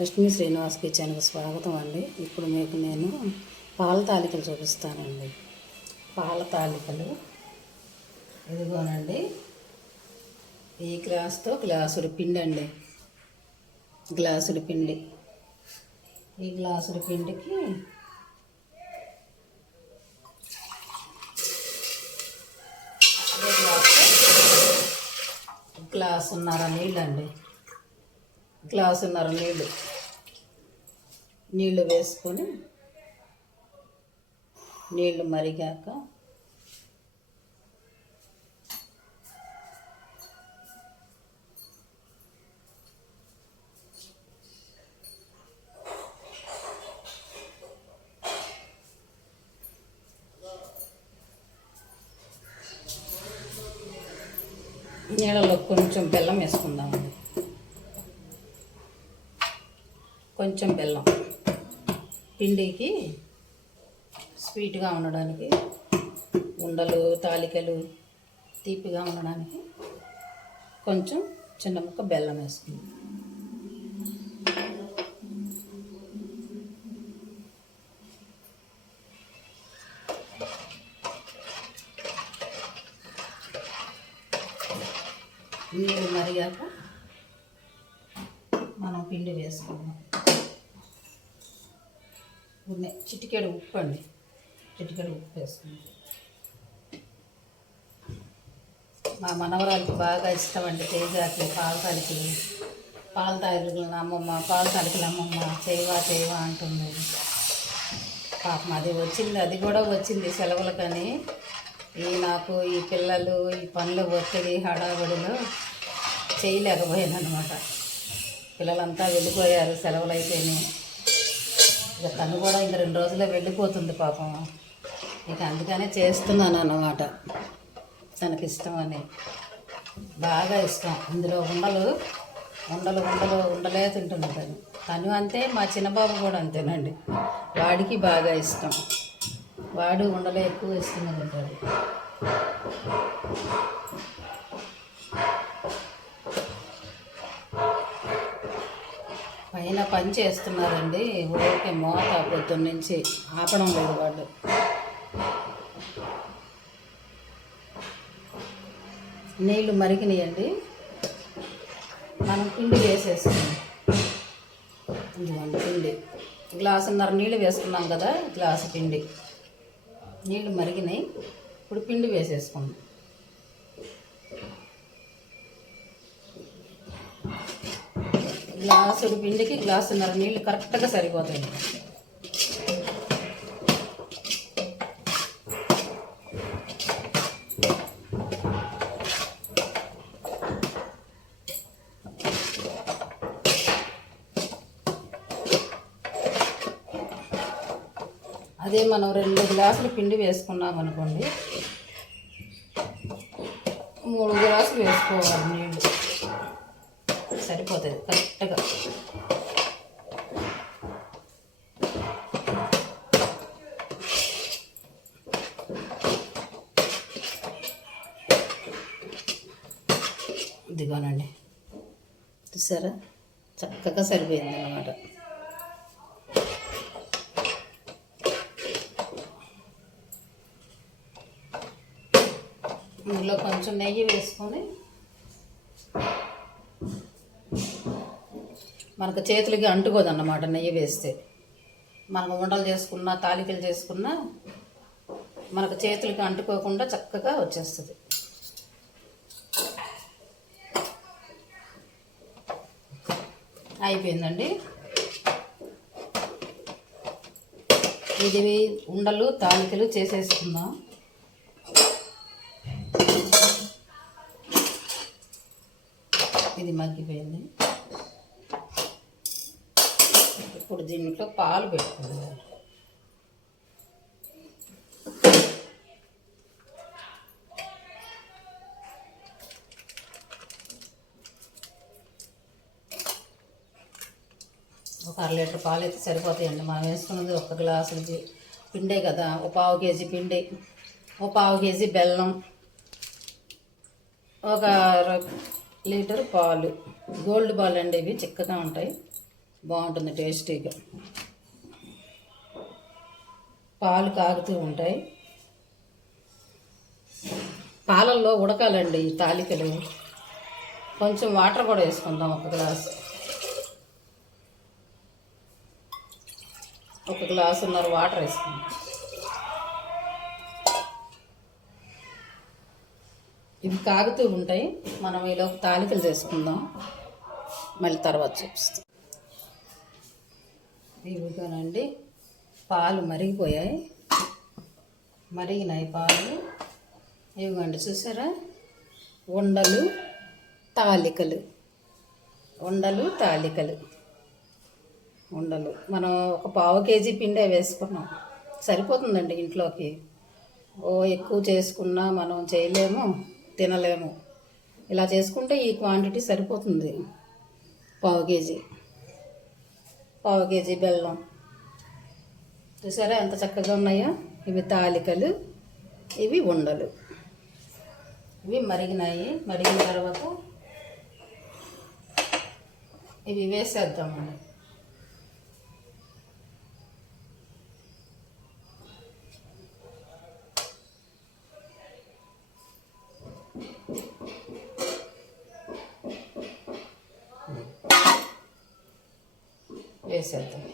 లక్ష్మీ శ్రీనివాస్ కిచెన్కి స్వాగతం అండి. ఇప్పుడు మీకు నేను పాల తాలికలు చూపిస్తానండి. పాల తాలికలు ఇదిగోనండి. ఈ గ్లాస్తో గ్లాసుడు పిండి అండి. గ్లాసుడు పిండి. ఈ గ్లాసుడు పిండికి గ్లాసున్నర నీళ్ళు అండి. గ్లాసున్నర నీళ్ళు వేసుకొని నీళ్ళు మరిగాక నీళ్ళలో కొంచెం బెల్లం వేసుకుందామండి. కొంచెం బెల్లం పిండికి స్వీట్గా ఉండడానికి, ఉండలు తాలికలు తీపిగా ఉండడానికి కొంచెం చిన్న ముక్క బెల్లం వేసుకుందాం. నీళ్ళు మరిగాక మనం పిండి వేసుకుందాం. చిటికెడు ఉప్పు అండి. చిటికెడు ఉప్పు వేసుకుందాం. మా మనవరాలకి బాగా ఇష్టం అండి తేజాకి పాల తాలికలు. అమ్మమ్మ పాల తాలికలు అమ్మమ్మ చేయవా అంటుంది. పాపం అది కూడా వచ్చింది సెలవులకని. నాకు ఈ పిల్లలు ఈ పనులు ఒత్తిడి హడావుడిలో చేయలేకపోయాను అనమాట. పిల్లలంతా వెళ్ళిపోయారు, సెలవులు అయిపోయినాయి. ఇక తను కూడా ఇంక 2 రోజుల్లో వెళ్ళిపోతుంది పాపం. ఇక అందుకనే చేస్తున్నాను అన్నమాట. తనకి ఇష్టం అని, బాగా ఇష్టం. ఇందులో ఉండలే తింటుంది తను అంతే. మా చిన్నబాబు కూడా అంతేనండి. వాడికి బాగా ఇష్టం. వాడు ఉండలే ఎక్కువ ఇష్టంగా తింటాడు. పైన పని చేస్తున్నారండి. ఊరికే మోత పొద్దున్నుంచి ఆపడం లేదు వాళ్ళు. నీళ్ళు మరిగినాయండి. మనం పిండి వేసేసుకున్నాం. ఇదిగోండి పిండి. గ్లాసున్నర నీళ్ళు వేసుకున్నాం కదా, గ్లాసు పిండి. నీళ్ళు మరిగినాయి. ఇప్పుడు పిండి వేసేసుకున్నాం. గ్లాసుడు పిండికి గ్లాసున్నర నీళ్ళు కరెక్ట్గా సరిపోతాయి. అదే మనం 2 గ్లాసులు పిండి వేసుకున్నాం అనుకోండి, 3 గ్లాసులు వేసుకోవాలి నీళ్ళు. సరిపోతుంది కరెక్ట్గా. ఇదిగోనండి, చూసారా చక్కగా సరిపోయింది అన్నమాట. ఇందులో కొంచెం నెయ్యి వేసుకొని మనకు చేతులకి అంటుకోదన్నమాట. నెయ్యి వేస్తే మనం ఉండలు చేసుకున్నా తాలికలు చేసుకున్నా మనకు చేతులకి అంటుకోకుండా చక్కగా వచ్చేస్తుంది. అయిపోయిందండి. ఇది ఉండలు తాలికలు చేసేసుకుందాం. ఇది మగ్గిపోయింది. ఇప్పుడు దీంట్లో పాలు పెట్టుకుందాం. ఒక 1/2 లీటర్ పాలు అయితే సరిపోతాయండి. మనం వేసుకున్నది 1 గ్లాసు పిండే కదా. 1/4 కేజీ పిండి, 1/4 కేజీ బెల్లం, 1 లీటర్ పాలు. గోల్డ్ పాలు అండి, ఇవి చిక్కగా ఉంటాయి. బాగుంటుంది టేస్టీగా. పాలు కాగుతూ ఉంటాయి. పాలల్లో ఉడకాలండి ఈ తాలికలు. కొంచెం వాటర్ కూడా వేసుకుందాం. ఒక గ్లాసున్నర వాటర్ వేసుకుందాం. ఇవి కాగుతూ ఉంటాయి. మనం ఈలోపు తాలికలు చేసుకుందాం. మళ్ళీ తర్వాత చూపిస్తాం. ఇవిగానండి పాలు మరిగిపోయాయి. మరిగినాయి పాలు. ఇవ్వండి చూసారా, ఉండలు తాలికలు. ఉండలు మనం ఒక పావు కేజీ పిండే వేసుకున్నాం, సరిపోతుందండి ఇంట్లోకి. ఎక్కువ చేసుకున్నా మనం చేయలేము, తినలేము. ఇలా చేసుకుంటే ఈ క్వాంటిటీ సరిపోతుంది. పావు కేజీ బెల్లం. చూసారా ఎంత చక్కగా ఉన్నాయో. ఇవి తాలికలు, ఇవి ఉండలు. ఇవి మరిగినాయి. మరిగిన తర్వాత ఇవి వేసేద్దామండి. వేసేద్దాం.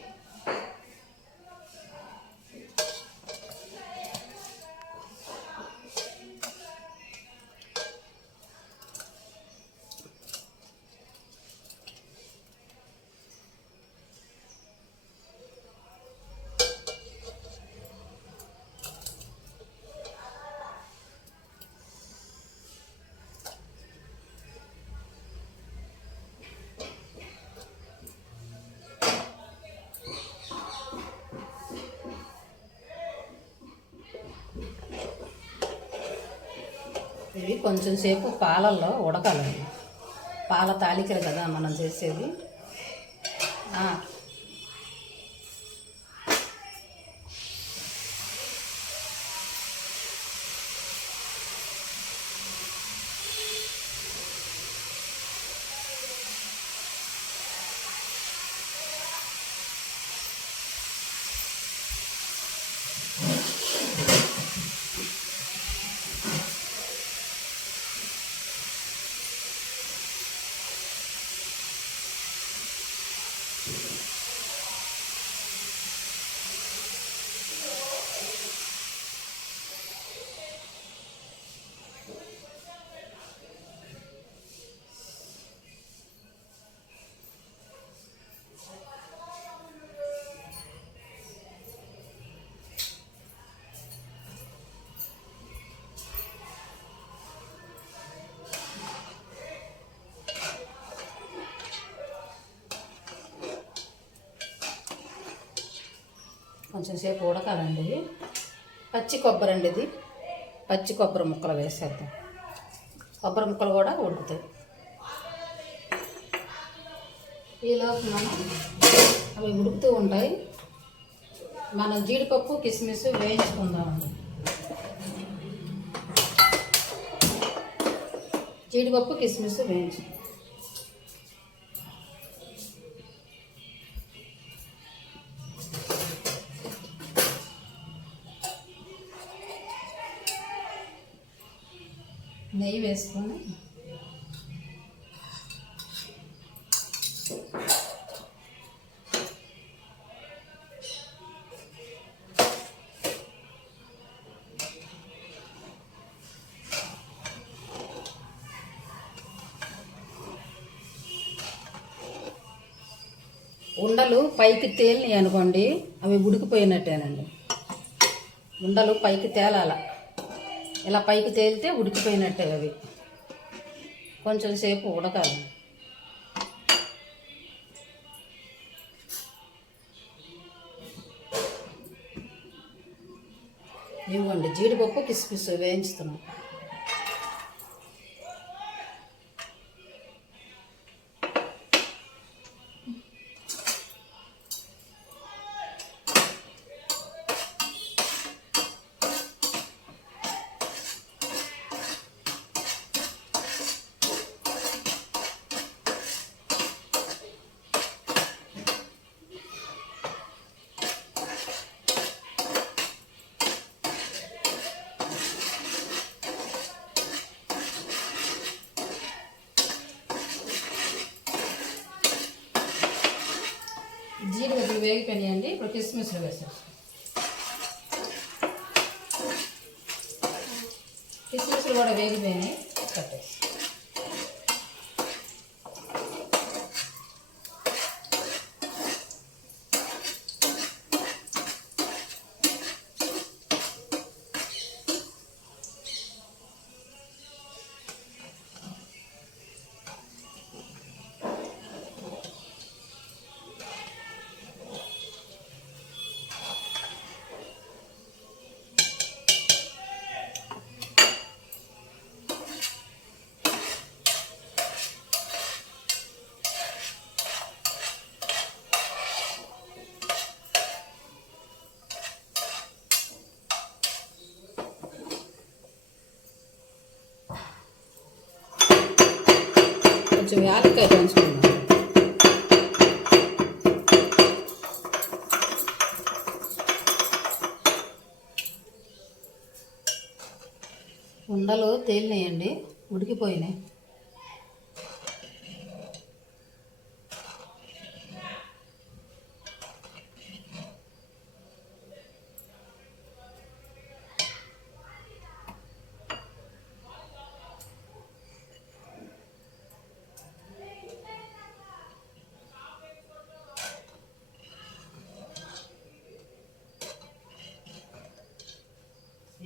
ఇవి కొంచెం సేపు పాలల్లో ఉడకాలండి. పాల తాలికలు కదా మనం చేసేది. కొంచెం సేపు ఉడకాలండి. పచ్చి కొబ్బరి అండి ఇది. పచ్చి కొబ్బరి ముక్కలు వేసేద్దాం. కొబ్బరి ముక్కలు కూడా ఉడుకుతాయి. ఈలోపు మనం అవి ఉడుకుతూ ఉంటాయి. మనం జీడిపప్పు కిస్మిస్ వేయించుకుందామండి. జీడిపప్పు కిస్మిస్ వేయించు. నెయ్యి వేసుకొని ఉండలు పైకి తేలినాయి అనుకోండి, అవి ఉడికిపోయినట్టేనండి. ఉండలు పైకి తేలాల. ఇలా పైకి తేలితే ఉడికిపోయినట్టే. అవి కొంచెం సేపు ఉడకాలి. ఇవ్వండి జీడిపప్పు కిస్మిస్ వేయించుతున్నాం. జీడిపప్పులు వేగిపోయినాయండి. ఇప్పుడు కిస్మిస్లు వేసాం. కిస్మిస్లు కూడా వేగిపోయినాయి. కట్టేసి కొంచెం యాలక్కాయ దంచుకున్నాం. ఉండలు తేలినాయండి, ఉడికిపోయినాయి.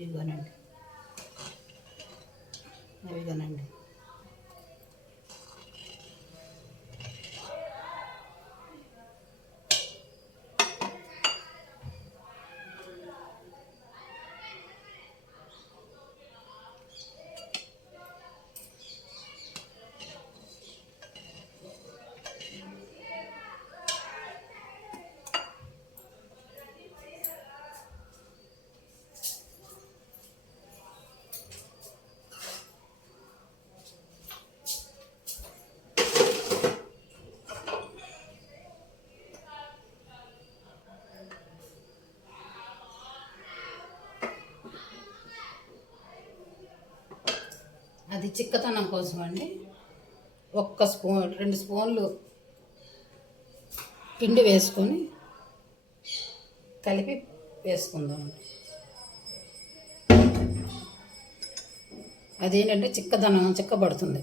ఇదిగోనండి, ఇదిగోనండి. అది చిక్కతనం కోసం అండి. 1 స్పూన్ 2 స్పూన్లు పిండి వేసుకొని కలిపి వేసుకుందాం. అదేంటంటే చిక్కబడుతుంది.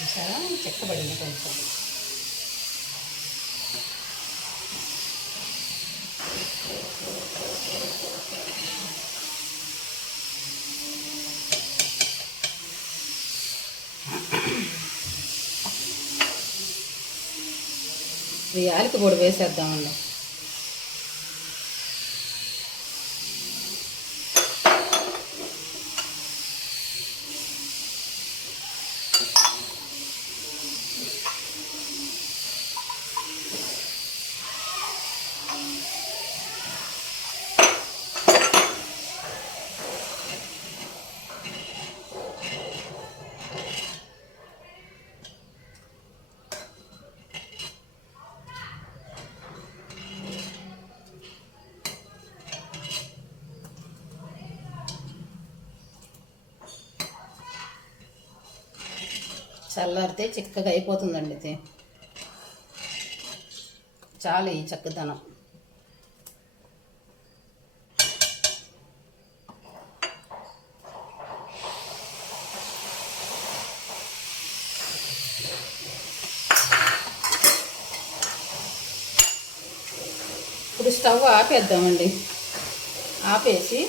చూసారా, చెక్కబడింది కొంచెం. ఈ యాలకి పొడి వేసేద్దామండి. చల్లారితే చిక్కగా అయిపోతుందండి. ఇది చాలు ఈ చక్కదనం. ఇప్పుడు స్టవ్ ఆపేద్దామండి. ఆపేసి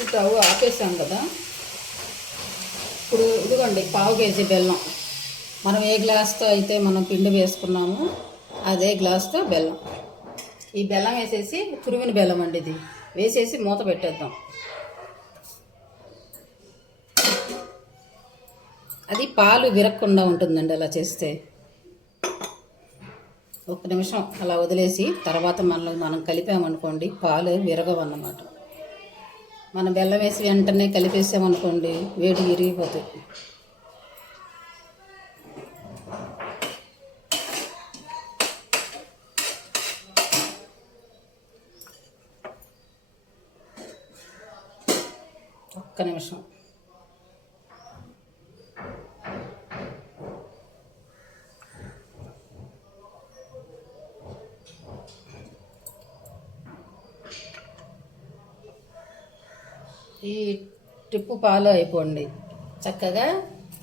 స్టవ్ ఆపేసాం కదా. ఇప్పుడు ఇదిగోండి 1/2 కేజీ బెల్లం. మనం ఏ గ్లాస్తో అయితే మనం పిండి వేసుకున్నామో అదే గ్లాస్తో బెల్లం. ఈ బెల్లం వేసేసి, తురిమిన బెల్లం అండి ఇది, వేసేసి మూత పెట్టేద్దాం. అది పాలు విరగకుండా ఉంటుందండి అలా చేస్తే. 1 నిమిషం అలా వదిలేసి తర్వాత మనం కలిపామనుకోండి పాలు విరగవన్నమాట. మనం బెల్లం వేసి వెంటనే కలిపేసామనుకోండి వేడి విరిగిపోతుంది. ఒక్క నిమిషం. ఈ టిప్పు పాలు అయిపోండి చక్కగా.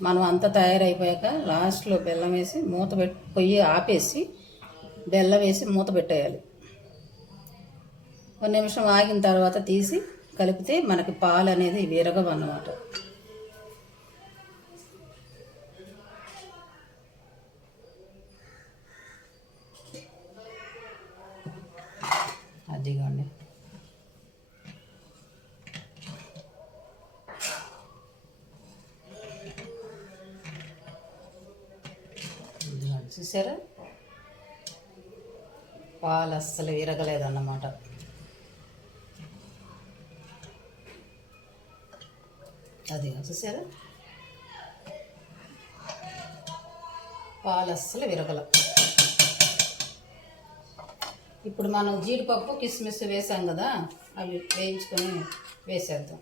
మనం అంతా తయారైపోయాక లాస్ట్లో బెల్లం వేసి మూత పొయ్యి ఆపేసి బెల్లం వేసి మూత పెట్టేయాలి. 1 నిమిషం ఆగిన తర్వాత తీసి కలిపితే మనకి పాలు అనేది విరగవన్నమాట. అదిగోండి. చూసారా, పాలు అస్సలు విరగలేదన్నమాట. అది చూసారా, పాలు అస్సలు విరగల. ఇప్పుడు మనం జీడిపప్పు కిస్మిస్ వేసాం కదా, అవి వేయించుకొని వేసేద్దాం.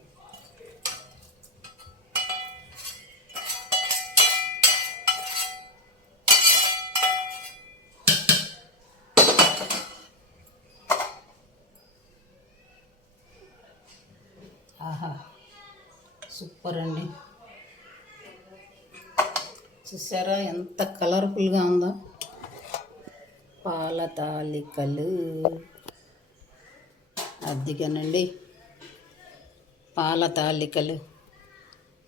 ఆహా, సూపర్ అండి. చూసారా ఎంత కలర్ఫుల్గా ఉందో. పాల తాలికలు అద్దిగానండి, పాల తాలికలు.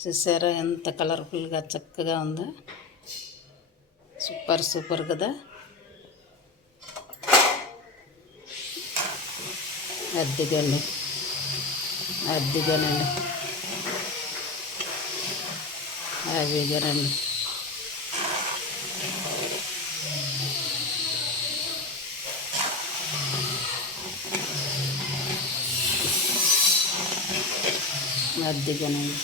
చూసారా ఎంత కలర్ఫుల్గా చక్కగా ఉందో. సూపర్ సూపర్ కదా. అద్దిగానండి, అద్దిగానండి, అవిగానండి. అద్దిగానండి.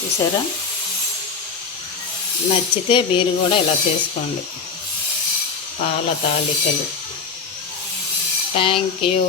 చూసారా, నచ్చితే మీరు కూడా ఇలా చేసుకోండి. పాల తాలికలు. Thank you.